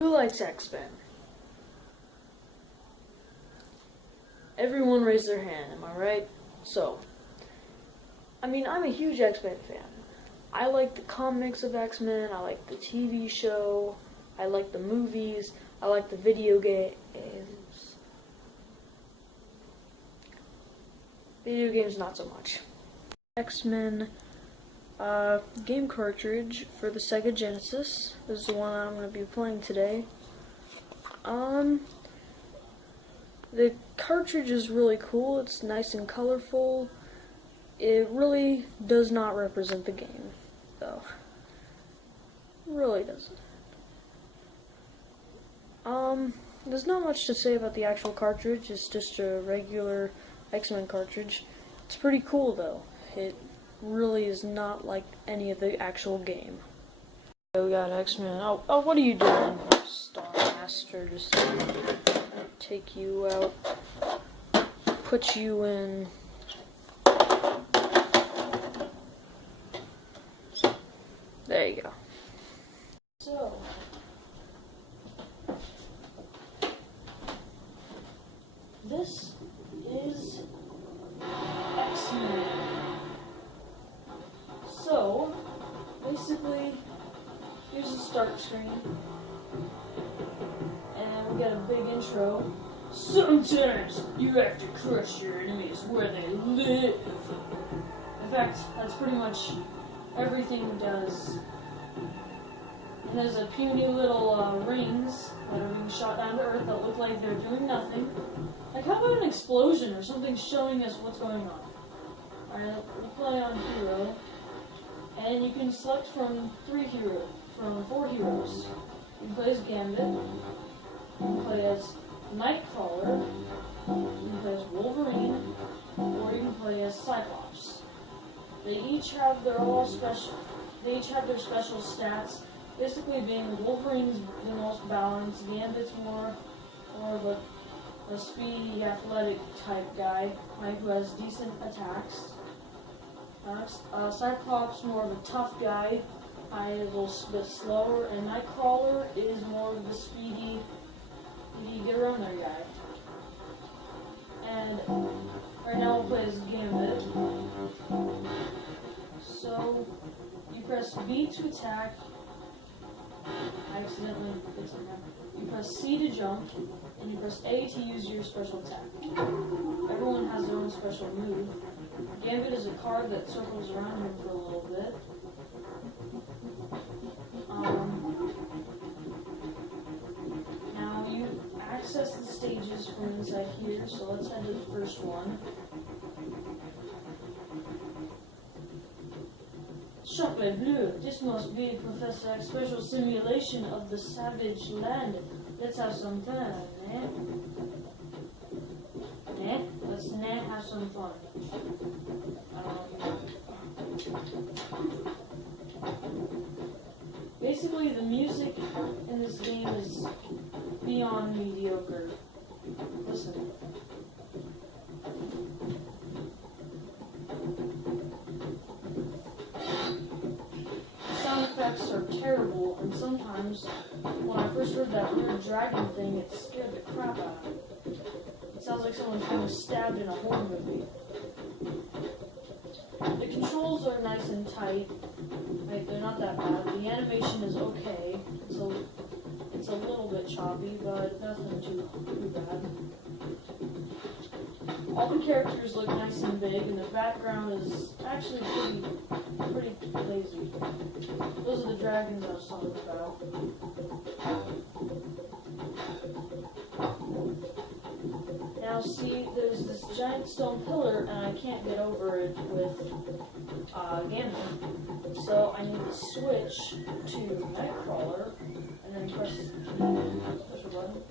Who likes X-Men? Everyone raised their hand, am I right? So, I'm a huge X-Men fan. I like the comics of X-Men, I like the TV show, I like the movies, I like the video games. Video games, not so much. X-Men game cartridge for the Sega Genesis. This is the one I'm going to be playing today. The cartridge is really cool. It's nice and colorful. It really does not represent the game, though. It really doesn't. There's not much to say about the actual cartridge. It's just a regular X-Men cartridge. It's pretty cool, though. It really is not like any of the actual game. We got X-Men. Oh, what are you doing, Star Master? Just take you out, put you in. There you go. So, this is X-Men. So, basically, here's the start screen, and we got a big intro. Sometimes you have to crush your enemies where they live. In fact, that's pretty much everything it does. And there's a puny little rings that are being shot down to Earth that look like they're doing nothing. Like, how about an explosion or something showing us what's going on? Alright, we'll play on Hero. And you can select from four heroes. You can play as Gambit, you can play as Nightcrawler, you can play as Wolverine, or you can play as Cyclops. They each have their special stats. Basically, being Wolverine's the most balanced, Gambit's more of a speedy, athletic type guy, who has decent attacks. Cyclops more of a tough guy, a little bit slower, and Nightcrawler is more of the speedy, get-around-there guy. And right now we'll play as Gambit. So you press B to attack. I accidentally did something. You press C to jump, and you press A to use your special attack. Everyone has their own special move. Gambit is a card that circles around him for a little bit. Now you access the stages from inside here, so let's head to the first one. Chocolate Bleu, this must be Professor X's special simulation of the savage land. Let's have some fun, eh? Let's have some fun. Basically, the music in this game is beyond mediocre. Listen. Sound effects are terrible, and sometimes, when I first heard that weird dragon thing, it scared the crap out of me. It sounds like someone's being stabbed in a horror movie. The controls are nice and tight. Like, they're not that bad. The animation is okay. It's a little bit choppy, but nothing too bad. All the characters look nice and big, and the background is actually pretty lazy. Those are the dragons I was talking about. Now see, there's this giant stone pillar, and I can't get over it with Gambit. So I need to switch to Nightcrawler, and then press the button,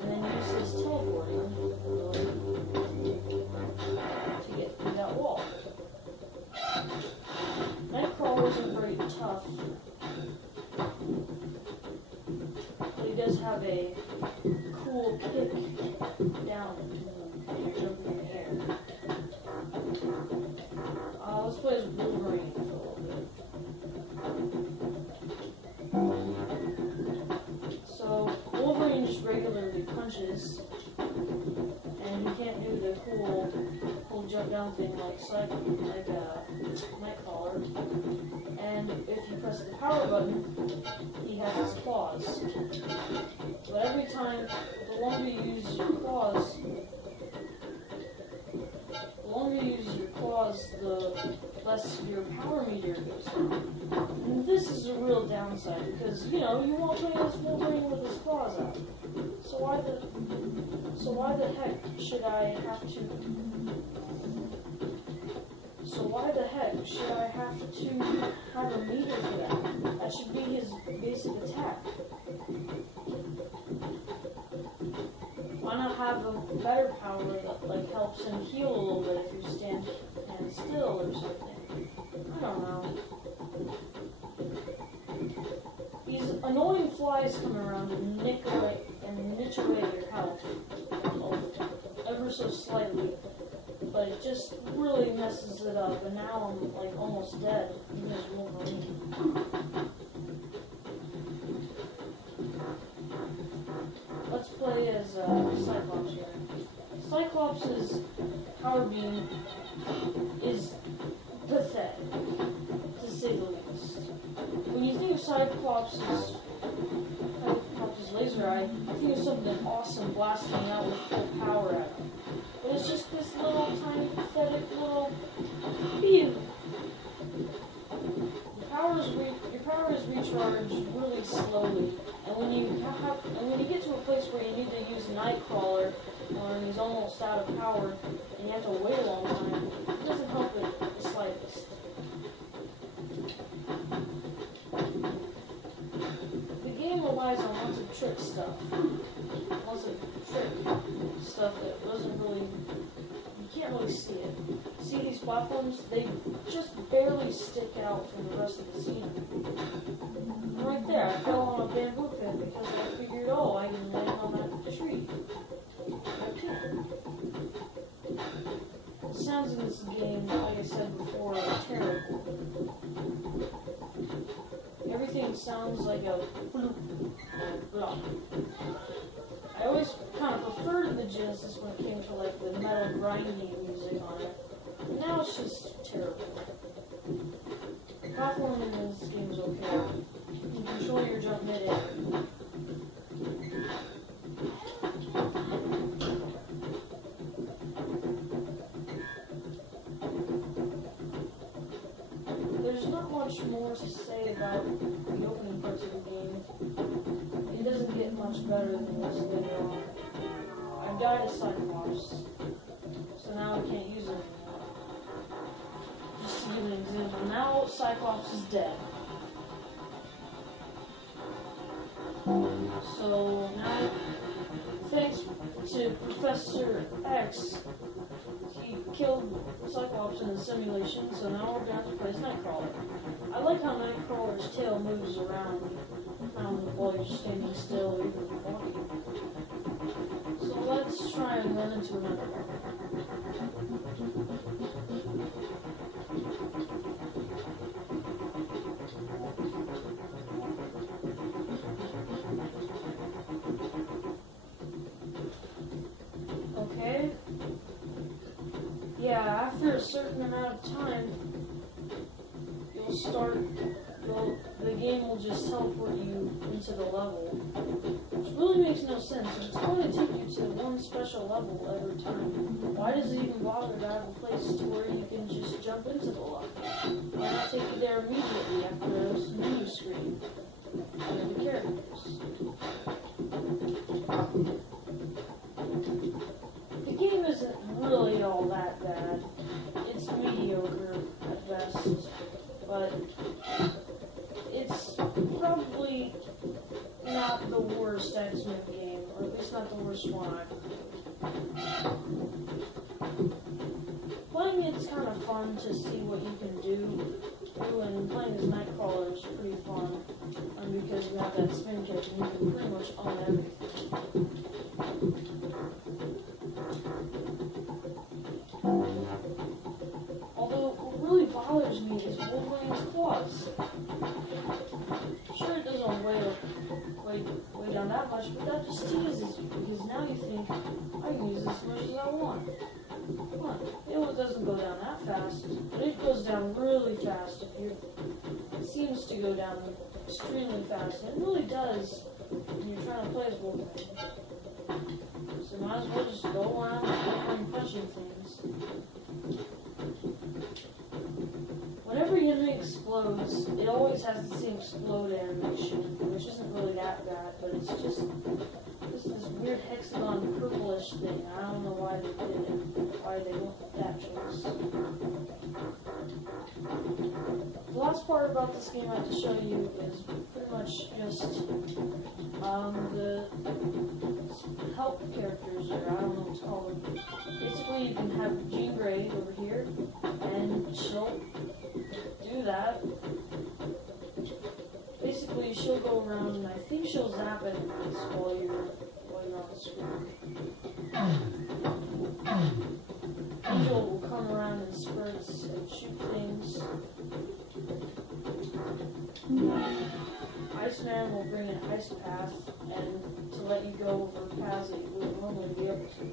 and then use his teleporting to get through that wall. Nightcrawler isn't very tough, but he does have a cool kick down when you're jumping in the air. Let's play as Wolverine for a little bit. So is, and you can't do the cool jump down thing like Nightcrawler. And if you press the power button, he has his claws. But every time, the longer you use your claws, the less your power meter goes down. And this is a real downside because, you won't play this Wolverine with his claws out. So why the heck should I have to have a meter for that? That should be his basic attack. Why not have a better power that helps him heal a little bit if you stand still or something? I don't know. These annoying flies come around and niche away your health ever so slightly, but it just really messes it up. And now I'm almost dead because Wolverine. Let's play as Cyclops here. Cyclops' power beam is pathetic, to say the least. When you think of Cyclops' laser eye, I think of something awesome blasting out with full power at him. But it's just this little tiny pathetic little beam. Your power is recharged really slowly, and when you get to a place where you need to use Nightcrawler, or he's almost out of power, and you have to wait a long time, it doesn't help it the slightest. The game relies on lots of trick stuff that doesn't really, you can't really see it. See these platforms? They just barely stick out from the rest of the scene. And right there, I fell on a bamboo pit because I figured, I can land on that tree. I can't. The sounds in this game, like I said before, are terrible. Everything sounds like a bloop, blah. I always kind of preferred the Genesis when it came to the metal grinding music on it. But now it's just terrible. Platforming in this game is okay. You can control your jump mid-air. There's not much more to say about the opening parts of the game. It doesn't get much better than this later on. I've died as Cyclops, so now I can't use it anymore. Just to give an example, now Cyclops is dead. So now, thanks to Professor X, he killed Cyclops in the simulation, so now we're going to play as Nightcrawler. I like how Nightcrawler's tail moves around while you're standing still or even walking. So let's try and run into another one. Okay. Yeah, after a certain amount of time, the game will just teleport you into the level, which really makes no sense. It's going to take you to one special level every time. Why does it even bother to have a place to where you can just jump into the level? Why not take you there immediately after this menu screen under the characters? The game isn't really all that bad. It's mediocre at best, but it's probably not the worst X-Men game, or at least not the worst one I've played. Playing it's kind of fun to see what you can do, and playing as Nightcrawler is pretty fun, because you have that spin kick and you can pretty much own everything. Although what really bothers me is Wolverine's claws. Sure, it doesn't weigh down down that much, but that just teases you, because now you think, I can use this as much as I want. Come on, it doesn't go down that fast, but it goes down really fast it seems to go down extremely fast, and it really does when you're trying to play as Wolverine. So might as well just go around and punching things. Whenever the enemy explodes, it always has the same explode animation, which isn't really that bad, but it's just this weird hexagon purplish thing. I don't know why they did it, why they went with that choice. The last part about this game I have to show you is pretty much just the help characters, or I don't know what to call them. Basically, you can have Jean Grey over here, and she'll do that. Basically, she'll go around, and I think she'll zap enemies while you're on the screen. Angel will come around in spurts and shoot things. Iceman will bring an ice path and to let you go over paths that you wouldn't normally be able to.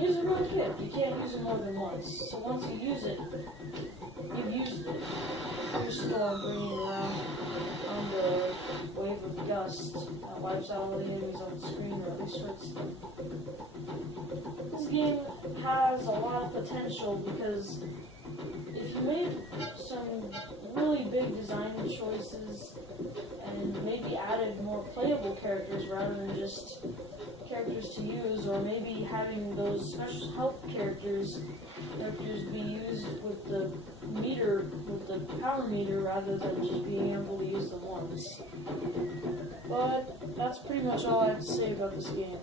Use it really quick. You can't use it more than once. So once you use it, you've used it. You're still bringing it around on the wave of gust that wipes out all the enemies on the screen, or at least hurts them. This game has a lot of potential because if you made some really big design choices and maybe added more playable characters rather than just characters to use, or maybe having those special help characters be used with the meter, with the power meter, rather than just being able to use them once. But that's pretty much all I have to say about this game.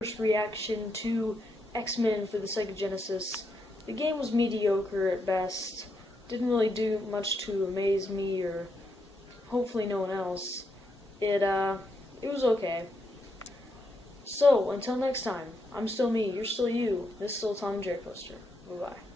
First reaction to X-Men for the Sega Genesis. The game was mediocre at best. Didn't really do much to amaze me or hopefully no one else. It was okay. So, until next time, I'm still me, you're still you, this is still Tom and Jerry Poster. Bye-bye.